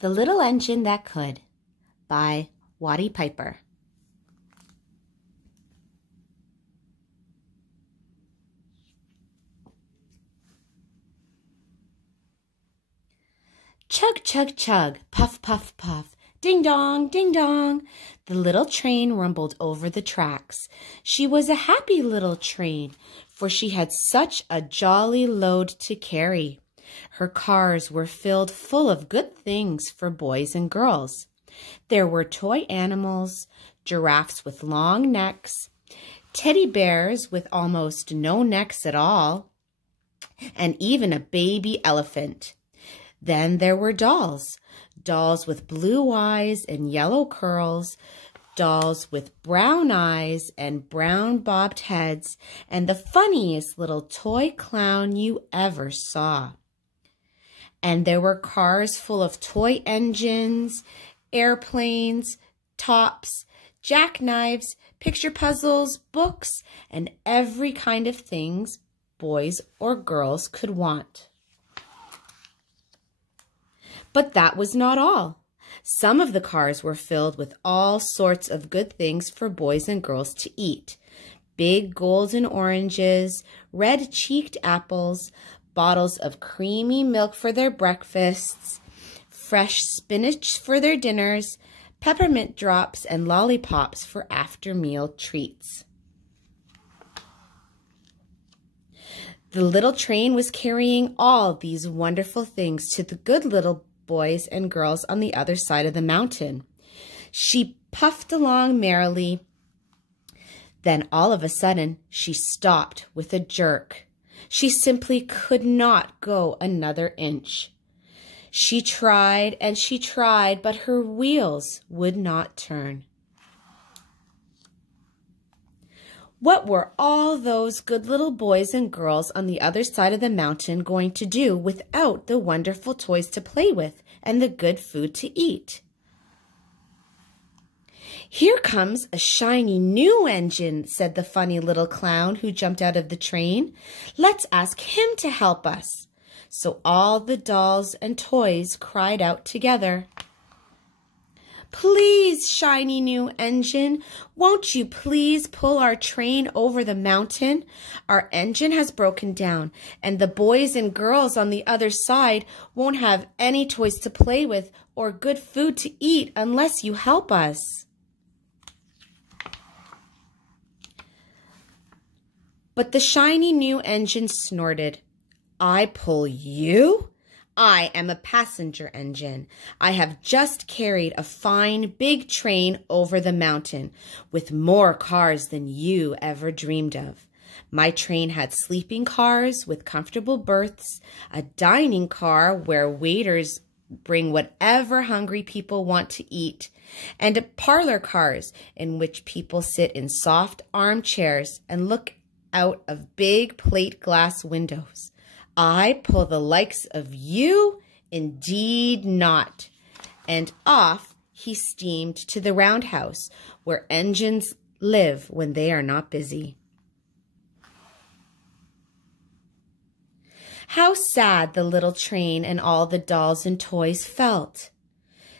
The Little Engine That Could by Watty Piper. Chug, chug, chug, puff, puff, puff, ding dong, ding dong. The little train rumbled over the tracks. She was a happy little train, for she had such a jolly load to carry. Her cars were filled full of good things for boys and girls. There were toy animals, giraffes with long necks, teddy bears with almost no necks at all, and even a baby elephant. Then there were dolls, dolls with blue eyes and yellow curls, dolls with brown eyes and brown bobbed heads, and the funniest little toy clown you ever saw. And there were cars full of toy engines, airplanes, tops, jackknives, picture puzzles, books, and every kind of things boys or girls could want. But that was not all. Some of the cars were filled with all sorts of good things for boys and girls to eat. Big golden oranges, red-cheeked apples, bottles of creamy milk for their breakfasts, fresh spinach for their dinners, peppermint drops, and lollipops for after-meal treats. The little train was carrying all these wonderful things to the good little boys and girls on the other side of the mountain. She puffed along merrily. Then all of a sudden, she stopped with a jerk. She simply could not go another inch. She tried and she tried, but her wheels would not turn. What were all those good little boys and girls on the other side of the mountain going to do without the wonderful toys to play with and the good food to eat? "Here comes a shiny new engine," said the funny little clown who jumped out of the train. "Let's ask him to help us." So all the dolls and toys cried out together, "Please, shiny new engine, won't you please pull our train over the mountain? Our engine has broken down, and the boys and girls on the other side won't have any toys to play with or good food to eat unless you help us." But the shiny new engine snorted. "I pull you? I am a passenger engine. I have just carried a fine big train over the mountain with more cars than you ever dreamed of. My train had sleeping cars with comfortable berths, a dining car where waiters bring whatever hungry people want to eat, and parlor cars in which people sit in soft armchairs and look out of big plate glass windows. I pull the likes of you? Indeed not." And off he steamed to the roundhouse where engines live when they are not busy. How sad the little train and all the dolls and toys felt.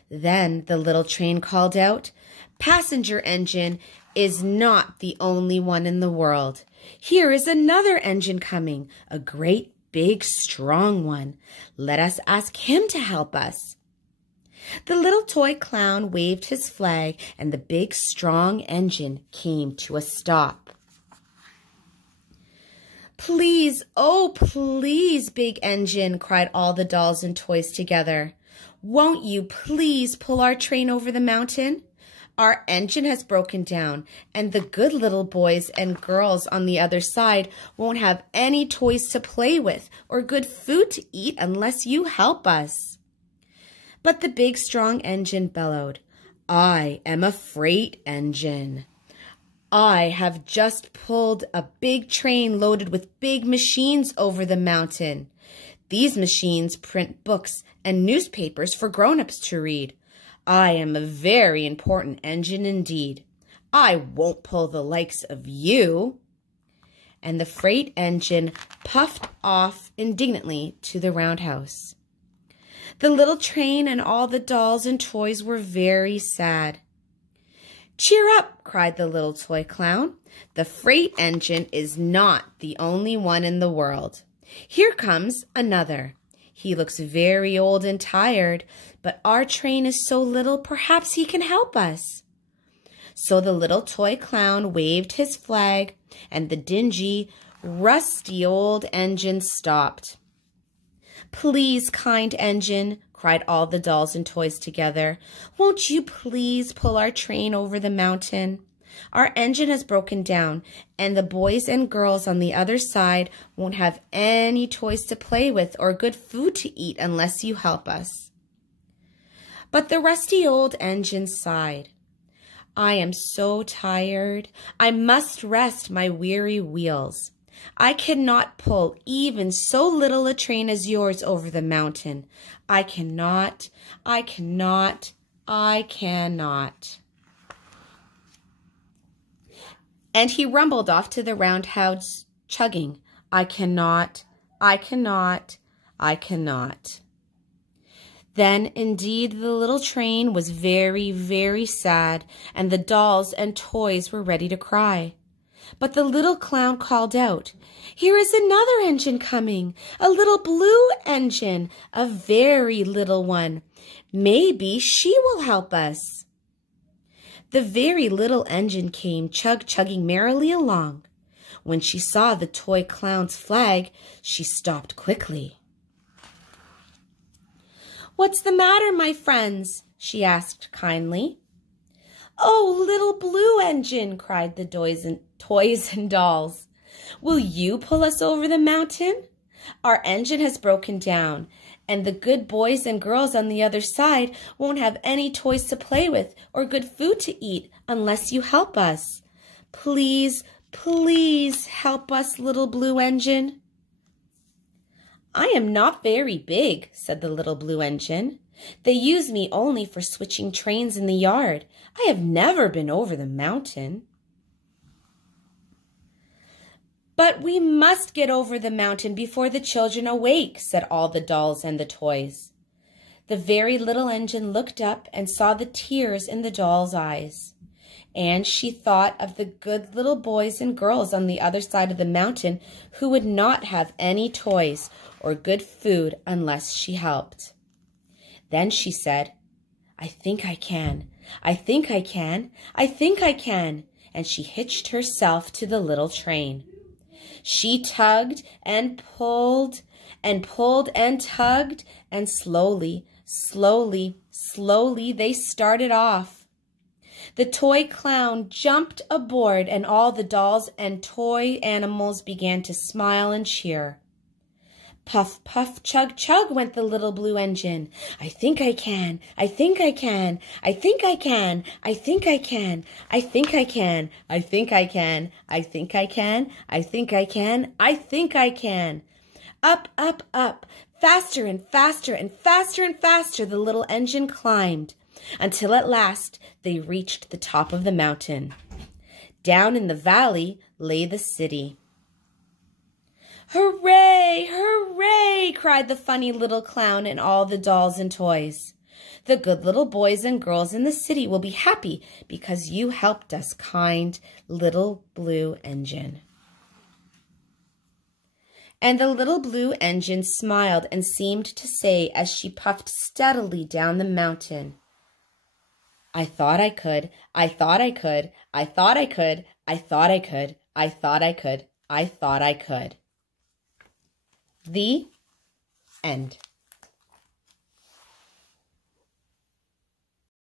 Then the little train called out, "Passenger engine is not the only one in the world. Here is another engine coming, a great big, strong one. Let us ask him to help us." The little toy clown waved his flag, and the big, strong engine came to a stop. "Please, oh, please, big engine," cried all the dolls and toys together. "Won't you please pull our train over the mountain? Our engine has broken down, and the good little boys and girls on the other side won't have any toys to play with or good food to eat unless you help us." But the big, strong engine bellowed, "I am a freight engine. I have just pulled a big train loaded with big machines over the mountain. These machines print books and newspapers for grown-ups to read. I am a very important engine indeed. I won't pull the likes of you." And the freight engine puffed off indignantly to the roundhouse. The little train and all the dolls and toys were very sad. "Cheer up," cried the little toy clown. "The freight engine is not the only one in the world. Here comes another. He looks very old and tired, but our train is so little, perhaps he can help us." So the little toy clown waved his flag, and the dingy, rusty old engine stopped. "Please, kind engine," cried all the dolls and toys together, "won't you please pull our train over the mountain? Our engine has broken down, and the boys and girls on the other side won't have any toys to play with or good food to eat unless you help us." But the rusty old engine sighed. "I am so tired. I must rest my weary wheels. I cannot pull even so little a train as yours over the mountain. I cannot. And he rumbled off to the roundhouse, chugging, I cannot. Then, indeed, the little train was very, very sad, and the dolls and toys were ready to cry. But the little clown called out, "Here is another engine coming, a little blue engine, a very little one. Maybe she will help us." The very little engine came chugging merrily along. When she saw the toy clown's flag, she stopped quickly. "What's the matter, my friends?" she asked kindly. "Oh, little blue engine," cried the toys and dolls. "Will you pull us over the mountain? Our engine has broken down, and the good boys and girls on the other side won't have any toys to play with or good food to eat unless you help us. Please, please help us, little blue engine." "I am not very big," said the little blue engine. "They use me only for switching trains in the yard. I have never been over the mountain." "But we must get over the mountain before the children awake," said all the dolls and the toys. The very little engine looked up and saw the tears in the doll's eyes. And she thought of the good little boys and girls on the other side of the mountain who would not have any toys or good food unless she helped. Then she said, I think I can, and she hitched herself to the little train. She tugged and pulled and tugged, and slowly they started off. The toy clown jumped aboard, and all the dolls and toy animals began to smile and cheer. Puff, puff, chug, chug went the little blue engine. I think I can. Up, up, up. Faster and faster and faster and faster the little engine climbed, until at last they reached the top of the mountain. Down in the valley lay the city. "Hooray! Hooray!" cried the funny little clown and all the dolls and toys. "The good little boys and girls in the city will be happy because you helped us, kind little blue engine." And the little blue engine smiled and seemed to say as she puffed steadily down the mountain, I thought I could. The end.